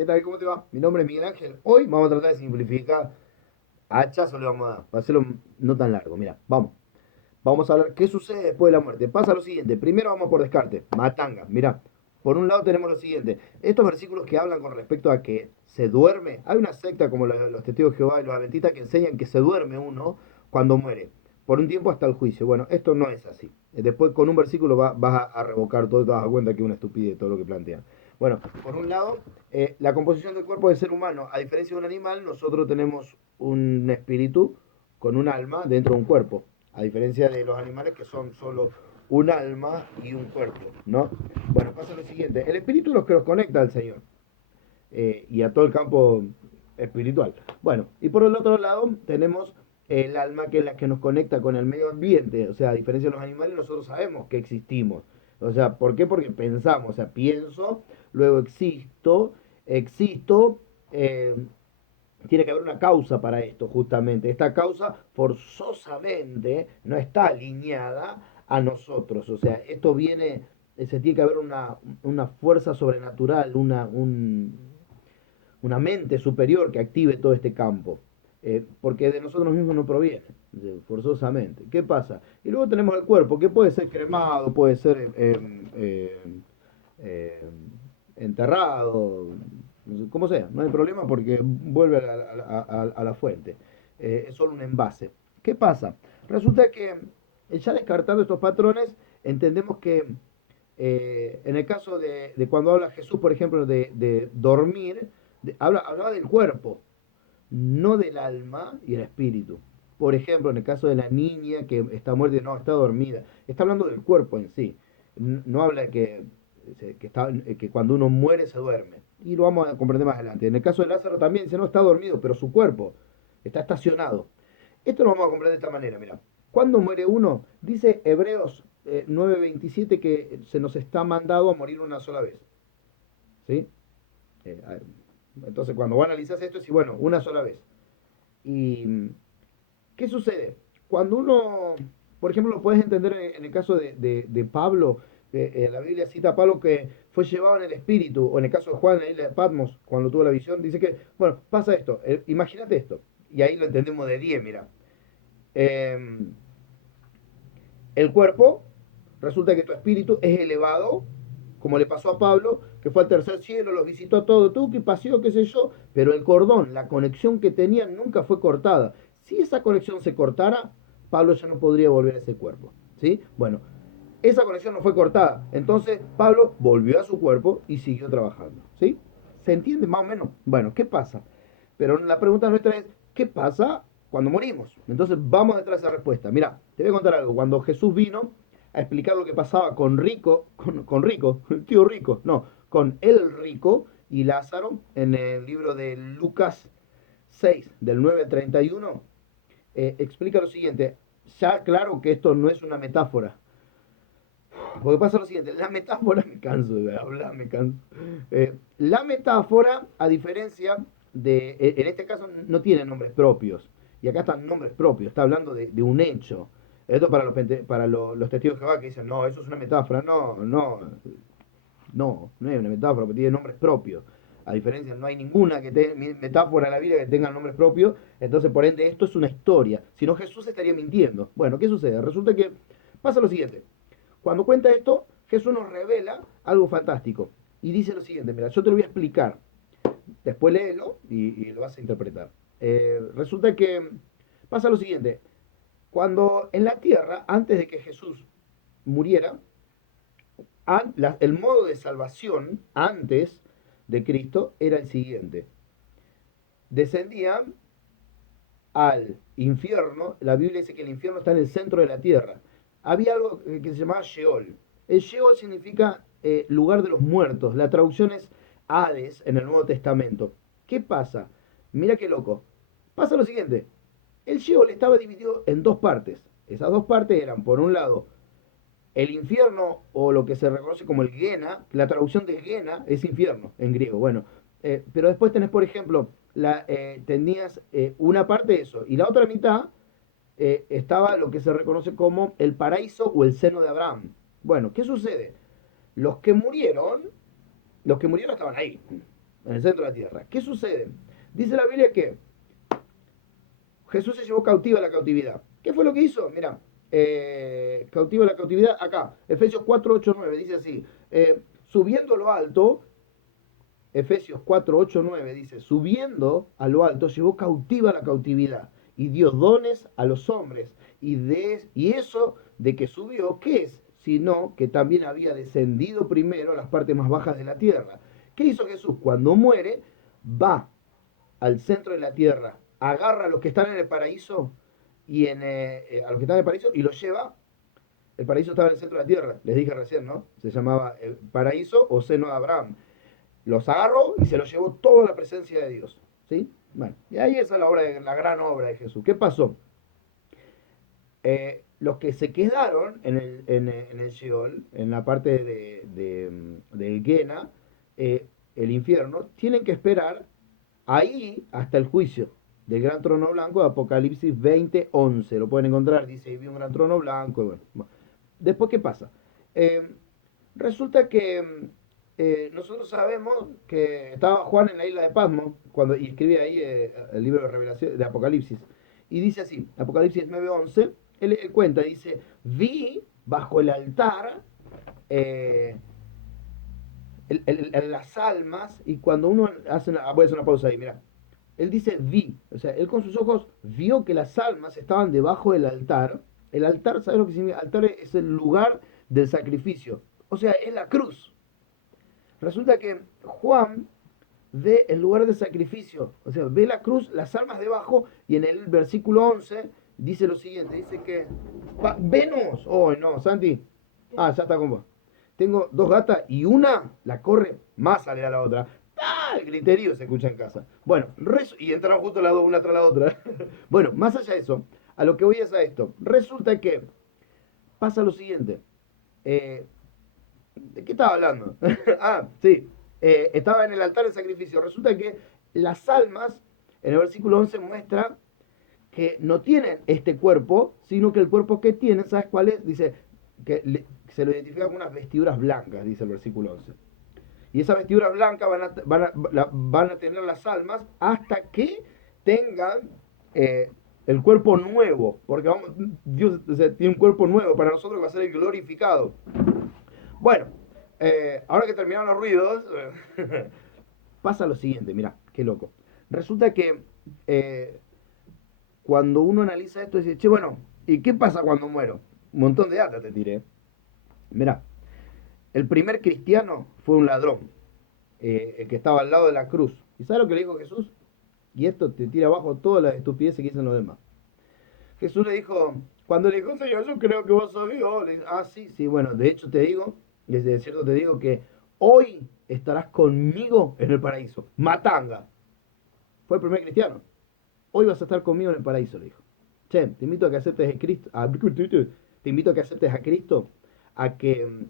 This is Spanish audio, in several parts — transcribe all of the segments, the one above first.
¿Qué tal? ¿Cómo te va? Mi nombre es Miguel Ángel. Hoy vamos a tratar de simplificar. A hachazo le vamos a dar, para hacerlo no tan largo. Mira, vamos. Vamos a hablar qué sucede después de la muerte. Pasa lo siguiente. Primero vamos por descarte. Matanga. Mira, por un lado tenemos lo siguiente. Estos versículos que hablan con respecto a que se duerme. Hay una secta como los testigos de Jehová y los adventistas que enseñan que se duerme uno cuando muere. Por un tiempo hasta el juicio. Bueno, esto no es así. Después con un versículo vas a revocar todo y te vas a dar cuenta que es una estupidez todo lo que plantean. Bueno, por un lado, la composición del cuerpo del ser humano, a diferencia de un animal, nosotros tenemos un espíritu con un alma dentro de un cuerpo, a diferencia de los animales que son solo un alma y un cuerpo, ¿no? Bueno, pasa lo siguiente, el espíritu es lo que los conecta al Señor y a todo el campo espiritual. Bueno, y por el otro lado tenemos el alma que es la que nos conecta con el medio ambiente, o sea, a diferencia de los animales, nosotros sabemos que existimos. O sea, ¿por qué? Porque pensamos, o sea, pienso, luego existo, eh, tiene que haber una causa para esto, justamente. Esta causa forzosamente no está alineada a nosotros. O sea, esto viene, se tiene que haber una fuerza sobrenatural, una mente superior que active todo este campo. Porque de nosotros mismos no proviene, forzosamente. ¿Qué pasa? Y luego tenemos el cuerpo, que puede ser cremado, puede ser eh, enterrado, como sea, no hay problema porque vuelve a la fuente. Es solo un envase. ¿Qué pasa? Resulta que ya descartando estos patrones, entendemos que en el caso de cuando habla Jesús, por ejemplo, de dormir, hablaba del cuerpo, no del alma y el espíritu. Por ejemplo, en el caso de la niña que está muerta y no, está dormida, está hablando del cuerpo en sí. No habla de que cuando uno muere se duerme. Y lo vamos a comprender más adelante. En el caso de Lázaro también dice, no está dormido, pero su cuerpo está estacionado. Esto lo vamos a comprender de esta manera, mira. Cuando muere uno, dice Hebreos 9:27 que se nos está mandado a morir una sola vez. ¿Sí? Eh, entonces, cuando vos analizás esto, decís, bueno, una sola vez. ¿Y qué sucede? Cuando uno, por ejemplo, lo puedes entender en el caso de Pablo, la Biblia cita a Pablo que fue llevado en el espíritu, o en el caso de Juan en la isla de Patmos, cuando tuvo la visión, dice que, bueno, pasa esto, imagínate esto, y ahí lo entendemos de 10, mira. Eh, el cuerpo, resulta que tu espíritu es elevado, como le pasó a Pablo, que fue al tercer cielo, los visitó a todos, tú que paseó, qué sé yo, pero el cordón, la conexión que tenían nunca fue cortada. Si esa conexión se cortara, Pablo ya no podría volver a ese cuerpo. ¿Sí? Bueno, esa conexión no fue cortada. Entonces Pablo volvió a su cuerpo y siguió trabajando. ¿Sí? ¿Se entiende más o menos? Bueno, ¿qué pasa? Pero la pregunta nuestra es, ¿qué pasa cuando morimos? Entonces vamos detrás de esa respuesta. Mira, te voy a contar algo. Cuando Jesús vino a explicar lo que pasaba con Rico, con Rico, el tío Rico, no, con el Rico y Lázaro, en el libro de Lucas 6, del 9 al 31, explica lo siguiente. Ya claro que esto no es una metáfora, porque pasa lo siguiente, la metáfora, me canso de hablar, me canso. La metáfora, a diferencia en este caso no tiene nombres propios, y acá están nombres propios, está hablando de un hecho. Esto para los testigos de Jehová que dicen, no, eso es una metáfora, no es una metáfora, porque tiene nombres propios. A diferencia, no hay ninguna metáfora en la Biblia que tenga nombres propios, entonces por ende esto es una historia. Si no, Jesús estaría mintiendo. Bueno, ¿qué sucede? Resulta que pasa lo siguiente. Cuando cuenta esto, Jesús nos revela algo fantástico. Y dice lo siguiente, mira, yo te lo voy a explicar. Después léelo y lo vas a interpretar. Resulta que pasa lo siguiente. Cuando en la tierra, antes de que Jesús muriera, el modo de salvación antes de Cristo era el siguiente. Descendían al infierno, la Biblia dice que el infierno está en el centro de la tierra. Había algo que se llamaba Sheol. El Sheol significa lugar de los muertos. La traducción es Hades en el Nuevo Testamento. ¿Qué pasa? Mira qué loco. Pasa lo siguiente. El Sheol estaba dividido en dos partes. Esas dos partes eran, por un lado, el infierno o lo que se reconoce como el Gena. La traducción de Gena es infierno en griego. Bueno, pero después tenés, por ejemplo, tenías una parte de eso y la otra mitad estaba lo que se reconoce como el paraíso o el seno de Abraham. Bueno, ¿qué sucede? Los que murieron, los que murieron estaban ahí. en el centro de la tierra. ¿Qué sucede? Dice la Biblia que Jesús se llevó cautiva la cautividad. ¿Qué fue lo que hizo? Mira, cautiva la cautividad acá. Efesios 4, 8, 9 dice así. Subiendo lo alto, Efesios 4, 8, 9 dice, subiendo a lo alto, llevó cautiva la cautividad y dio dones a los hombres. Y eso de que subió, ¿qué es? Sino que también había descendido primero a las partes más bajas de la tierra. ¿Qué hizo Jesús? Cuando muere, va al centro de la tierra, agarra a los que están en el paraíso a los que están en el paraíso y los lleva. El paraíso estaba en el centro de la tierra, les dije recién, ¿no? Se llamaba el paraíso o seno de Abraham. Los agarró y se los llevó toda la presencia de Dios, ¿sí? Bueno, y ahí esa es la gran obra de Jesús. ¿Qué pasó? Los que se quedaron en el Sheol, en la parte del Gena, el infierno, tienen que esperar ahí hasta el juicio del gran trono blanco de Apocalipsis 20:11. Lo pueden encontrar, dice, y vi un gran trono blanco. Y bueno. Después, ¿qué pasa? Eh, Resulta que nosotros sabemos que estaba Juan en la isla de Patmos y escribía ahí el libro de Revelación de Apocalipsis. Y dice así, Apocalipsis 9:11, él cuenta, dice, vi bajo el altar eh, las almas, y cuando uno hace voy a hacer una pausa ahí, mira. Él dice vi, o sea, él con sus ojos vio que las almas estaban debajo del altar. El altar, ¿sabes lo que significa? El altar es el lugar del sacrificio, o sea, es la cruz. Resulta que Juan ve el lugar de sacrificio, o sea, ve la cruz, las almas debajo, y en el versículo 11 dice lo siguiente, dice que, Venus, oh no, Santi, ya está con vos. Tengo dos gatas y una la corre más a la otra. El griterío se escucha en casa. Bueno, y entraron justo las dos, una tras la otra. Bueno, más allá de eso, a lo que voy es a esto. Resulta que pasa lo siguiente. ¿De qué estaba hablando? Sí. Estaba en el altar del sacrificio. Resulta que las almas, en el versículo 11 muestra que no tienen este cuerpo, sino que el cuerpo que tienen, ¿sabes cuál es? Dice que se lo identifica con unas vestiduras blancas, dice el versículo 11. Y esas vestiduras blancas van a tener las almas hasta que tengan el cuerpo nuevo, porque Dios, o sea, tiene un cuerpo nuevo para nosotros que va a ser el glorificado. Bueno, ahora que terminaron los ruidos, pasa lo siguiente, mira, qué loco. Resulta que cuando uno analiza esto, dice, che, bueno, ¿y qué pasa cuando muero? Un montón de data te tiré. Mira, el primer cristiano fue un ladrón, el que estaba al lado de la cruz. ¿Y sabes lo que le dijo Jesús? Y esto te tira abajo todas las estupideces que dicen los demás. Jesús le dijo, cuando le dijo, Señor, yo creo que vos sos Dios. Le dijo, sí, sí, bueno, de hecho te digo, desde cierto te digo que hoy estarás conmigo en el paraíso. Matanga. Fue el primer cristiano. Hoy vas a estar conmigo en el paraíso, le dijo. Che, te invito a que aceptes a Cristo. Te invito a que aceptes a Cristo, a que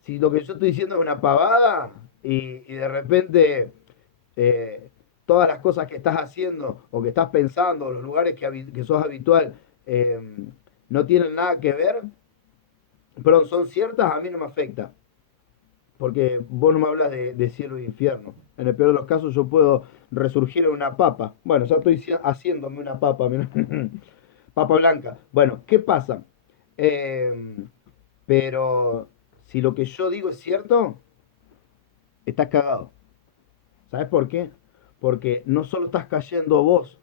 si lo que yo estoy diciendo es una pavada y de repente eh, todas las cosas que estás haciendo o que estás pensando, los lugares que sos habitual, no tienen nada que ver, pero son ciertas, a mí no me afecta. Porque vos no me hablas de cielo e infierno. En el peor de los casos yo puedo resurgir en una papa. Bueno, ya estoy haciéndome una papa, mira. Papa blanca. Bueno, ¿qué pasa? Eh, pero si lo que yo digo es cierto, estás cagado. ¿Sabes por qué? Porque no solo estás cayendo vos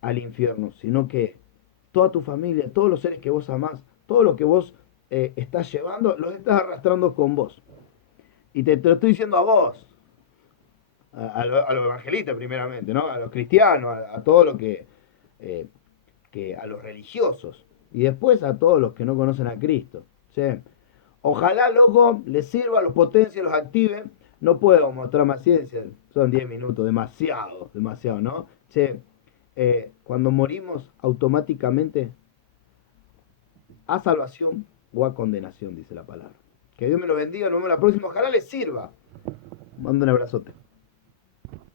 al infierno, sino que toda tu familia, todos los seres que vos amás, todo lo que vos estás llevando, los estás arrastrando con vos. Y te lo estoy diciendo a vos, a los evangelistas primeramente, ¿no? A los cristianos, a todo lo a los religiosos. Y después a todos los que no conocen a Cristo. ¿Sí? Ojalá, loco, les sirva, los potencie, los active. No puedo mostrar más ciencia, son 10 minutos, demasiado, demasiado, ¿no? Che, cuando morimos automáticamente a salvación o a condenación, dice la palabra. Que Dios me lo bendiga, nos vemos la próxima, ojalá les sirva. Mando un abrazote.